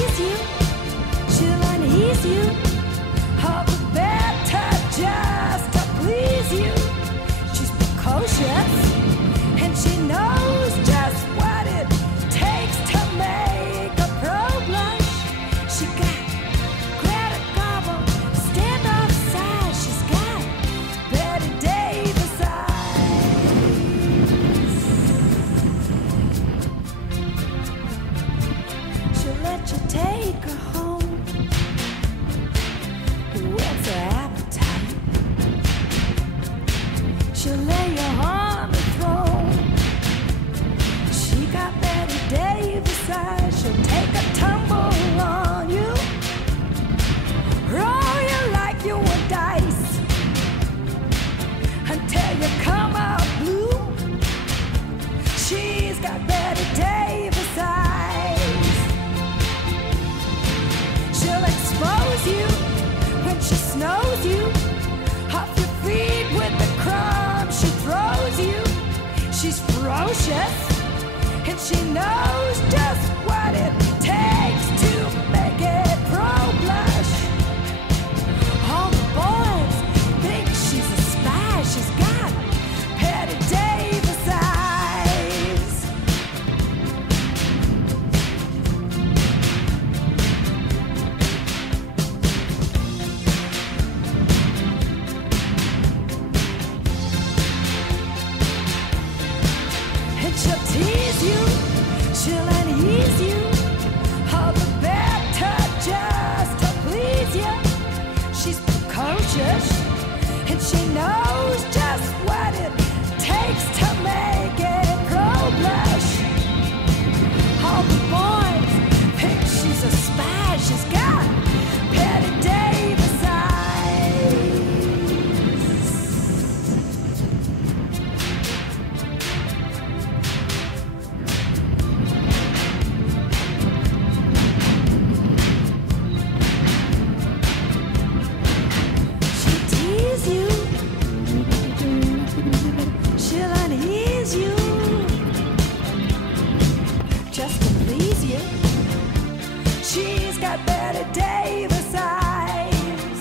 tease you, she'll unease you, all the better just to please you. She's precocious, and she knows just what it takes to make a pro blush. She got Greta Garbo, standoff size. She's got Betty Davis eyes. She'll let you take her home. What's her appetite? She'll lay you on the throne. She got Betty Davis eyes. She'll take a tumble on you, roll you like you were dice, until you come out blue. She's got Betty Davis eyes. She'll expose you when she snows you, off your feet with the crumbs she throws you. She's ferocious, and she knows just what it takes to make it pro blush. All the boys think she's a spy. She's got Betty Davis eyes. And she'll tease you, she'll unease you, all the better just to please you. She's precocious, and she knows just what it takes to make it pro blush. All the boys think she's a spy. She's got Betty Davis eyes. She'll tease you, she'll unease you, just to please you. She's got Betty Davis eyes.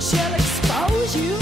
She'll expose you